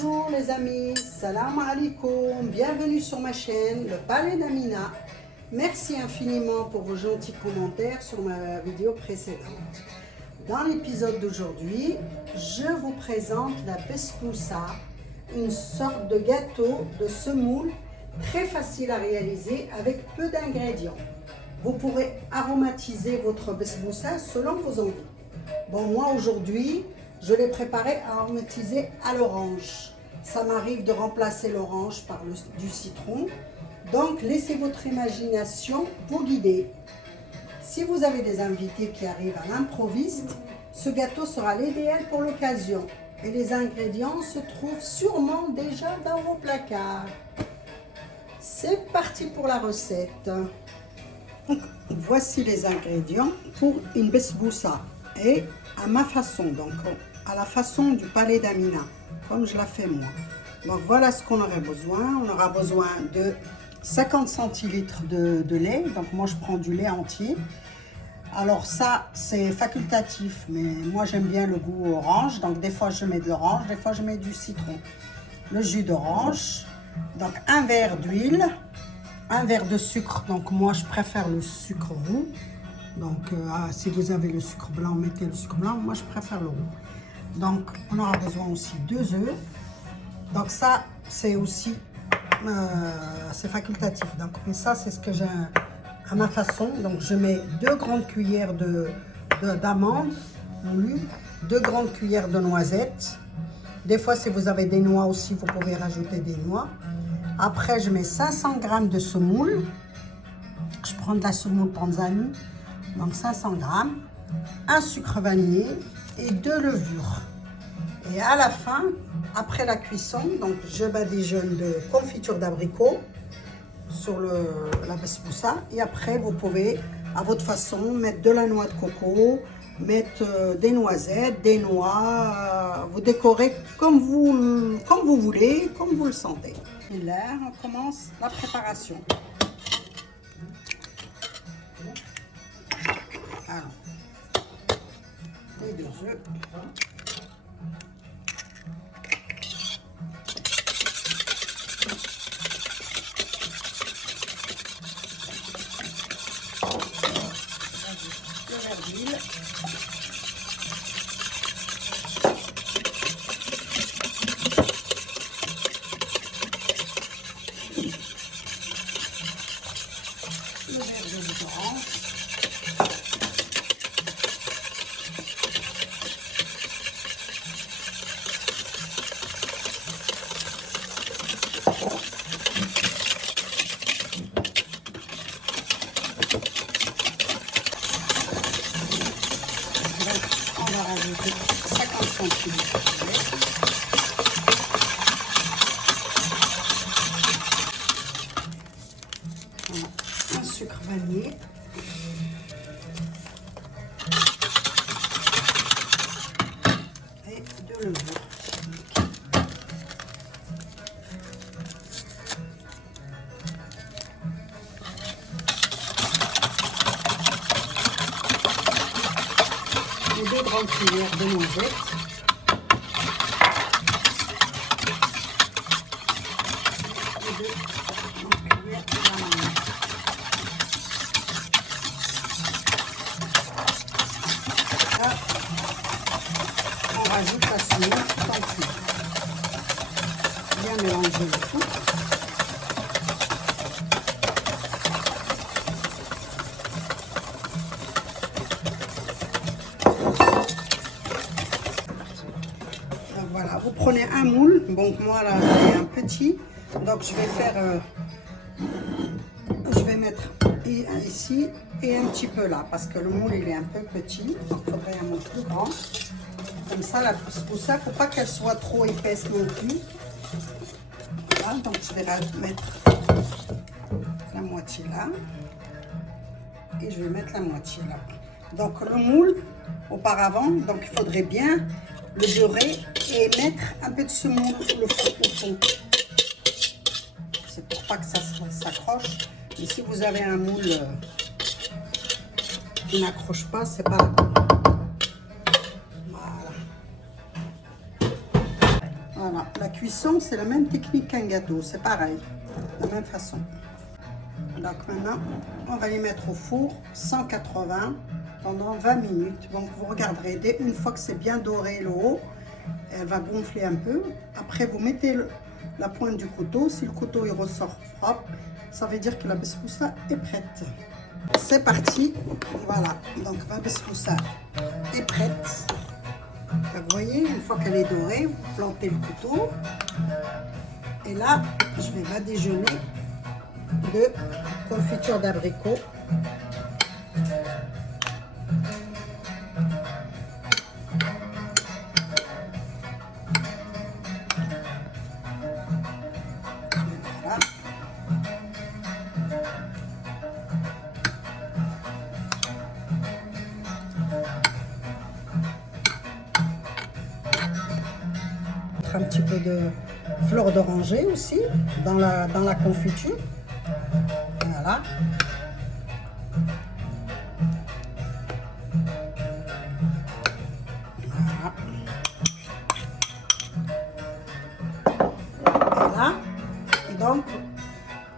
Bonjour les amis, salam alaikum, bienvenue sur ma chaîne, le Palais d'Amina. Merci infiniment pour vos gentils commentaires sur ma vidéo précédente. Dans l'épisode d'aujourd'hui, je vous présente la besboussa, une sorte de gâteau de semoule très facile à réaliser avec peu d'ingrédients. Vous pourrez aromatiser votre besboussa selon vos envies. Bon, moi aujourd'hui, je l'ai préparé aromatiser à l'orange. Ça m'arrive de remplacer l'orange par du citron. Donc, laissez votre imagination vous guider. Si vous avez des invités qui arrivent à l'improviste, ce gâteau sera l'idéal pour l'occasion. Et les ingrédients se trouvent sûrement déjà dans vos placards. C'est parti pour la recette. Donc, voici les ingrédients pour une besboussa. Et à ma façon, donc à la façon du Palais d'Amina, comme je la fais moi. Donc voilà ce qu'on aurait besoin. On aura besoin de 50 centilitres de lait. Donc moi je prends du lait entier. Alors ça c'est facultatif, mais moi j'aime bien le goût orange. Donc des fois je mets de l'orange, des fois je mets du citron. Le jus d'orange, donc un verre d'huile, un verre de sucre. Donc moi je préfère le sucre roux. Donc, si vous avez le sucre blanc, mettez le sucre blanc. Moi, je préfère le roux. Donc, on aura besoin aussi 2 œufs. Donc, ça, c'est aussi c'est facultatif. Donc, mais ça, c'est ce que j'ai à ma façon. Donc, je mets 2 grandes cuillères d'amandes moulues, 2 grandes cuillères de noisettes. Des fois, si vous avez des noix aussi, vous pouvez rajouter des noix. Après, je mets 500 g de semoule. Je prends de la semoule panzani. Donc 500 g, un sucre vanillé et 2 levures. Et à la fin, après la cuisson, donc je badigeonne de confiture d'abricot sur la besboussa. Et après, vous pouvez, à votre façon, mettre de la noix de coco, mettre des noisettes, des noix. Vous décorez comme vous voulez, comme vous le sentez. Et là, on commence la préparation. Alors, les 2 œufs. Le verre d'huile. Le verre de jus d'orange. On va rajouter 50 centilitres de lait. Voilà, un sucre vanillé. Et 2 levures. Et 2 grandes cuillères de noisettes. Et 2 grandes cuillères d'amandes. Là, on rajoute la semoule tout entière. Bien mélanger le tout. Voilà, vous prenez un moule. Donc moi là j'ai un petit, donc je vais faire, je vais mettre ici et un petit peu là parce que le moule il est un peu petit, donc il faudrait un moule plus grand. Comme ça la besboussa, il ne faut pas qu'elle soit trop épaisse non plus. Voilà, donc je vais mettre la moitié là et je vais mettre la moitié là. Donc le moule auparavant, donc il faudrait bien le beurrer et mettre un peu de semoule au fond. C'est pour pas que ça s'accroche. Et si vous avez un moule qui n'accroche pas, c'est pas la peine. Voilà. Voilà, la cuisson, c'est la même technique qu'un gâteau, c'est pareil, de la même façon. Donc maintenant, on va les mettre au four 180 pendant 20 minutes. Donc vous regarderez, dès une fois que c'est bien doré le haut, elle va gonfler un peu. Après, vous mettez la pointe du couteau. Si le couteau il ressort propre, ça veut dire que la besboussa est prête. C'est parti, voilà, donc ma besboussa est prête. Donc, vous voyez, une fois qu'elle est dorée, vous plantez le couteau. Et là, je vais badigeonner de confiture d'abricot. Voilà. Un petit peu de fleur d'oranger aussi dans la confiture. Voilà. Voilà. Et là, donc,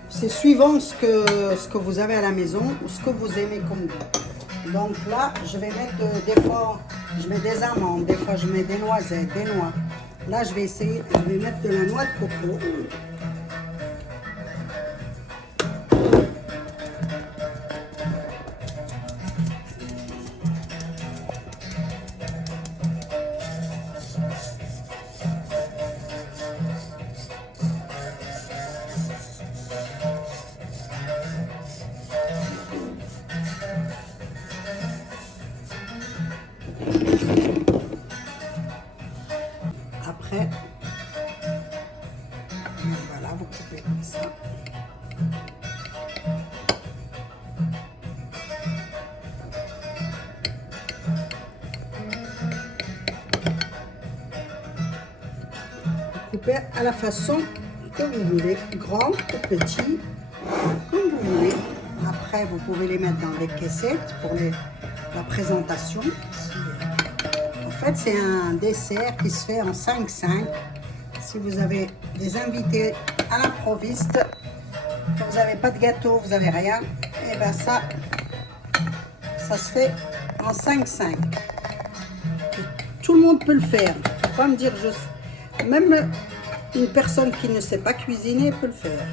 c'est suivant ce que vous avez à la maison ou ce que vous aimez comme goût. Donc là, je vais mettre des fois, je mets des amandes, des fois je mets des noisettes, des noix. Là, je vais essayer, je vais mettre de la noix de coco. Après, voilà, vous coupez comme ça. Vous coupez à la façon que vous voulez, grand ou petit, comme vous voulez. Après, vous pouvez les mettre dans des caissettes pour la présentation. En fait, c'est un dessert qui se fait en 5-5. Si vous avez des invités à l'improviste, que vous n'avez pas de gâteau, vous n'avez rien, et bien ça se fait en 5-5. Tout le monde peut le faire. Il ne faut pas me dire même une personne qui ne sait pas cuisiner peut le faire.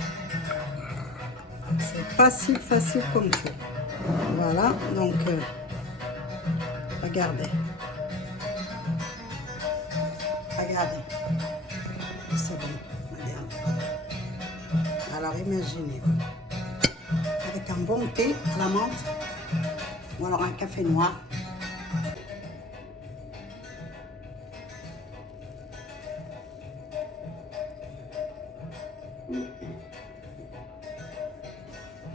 C'est facile, facile comme tout. Voilà, donc regardez. Regardez. C'est bon, regardez. Alors imaginez-vous, avec un bon thé à la menthe, ou alors un café noir.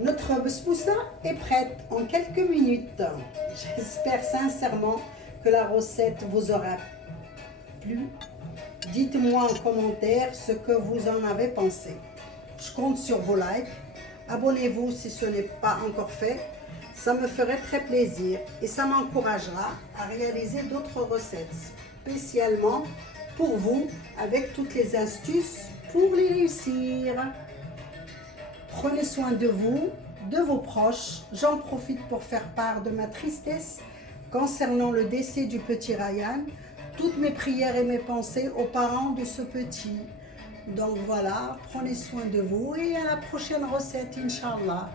Notre besboussa est prête en quelques minutes. J'espère sincèrement que la recette vous aura plu. Dites-moi en commentaire ce que vous en avez pensé. Je compte sur vos likes. Abonnez-vous si ce n'est pas encore fait. Ça me ferait très plaisir et ça m'encouragera à réaliser d'autres recettes spécialement pour vous avec toutes les astuces pour les réussir. Prenez soin de vous, de vos proches. J'en profite pour faire part de ma tristesse concernant le décès du petit Ryan. Toutes mes prières et mes pensées aux parents de ce petit. Donc voilà, prenez soin de vous et à la prochaine recette, Inch'Allah.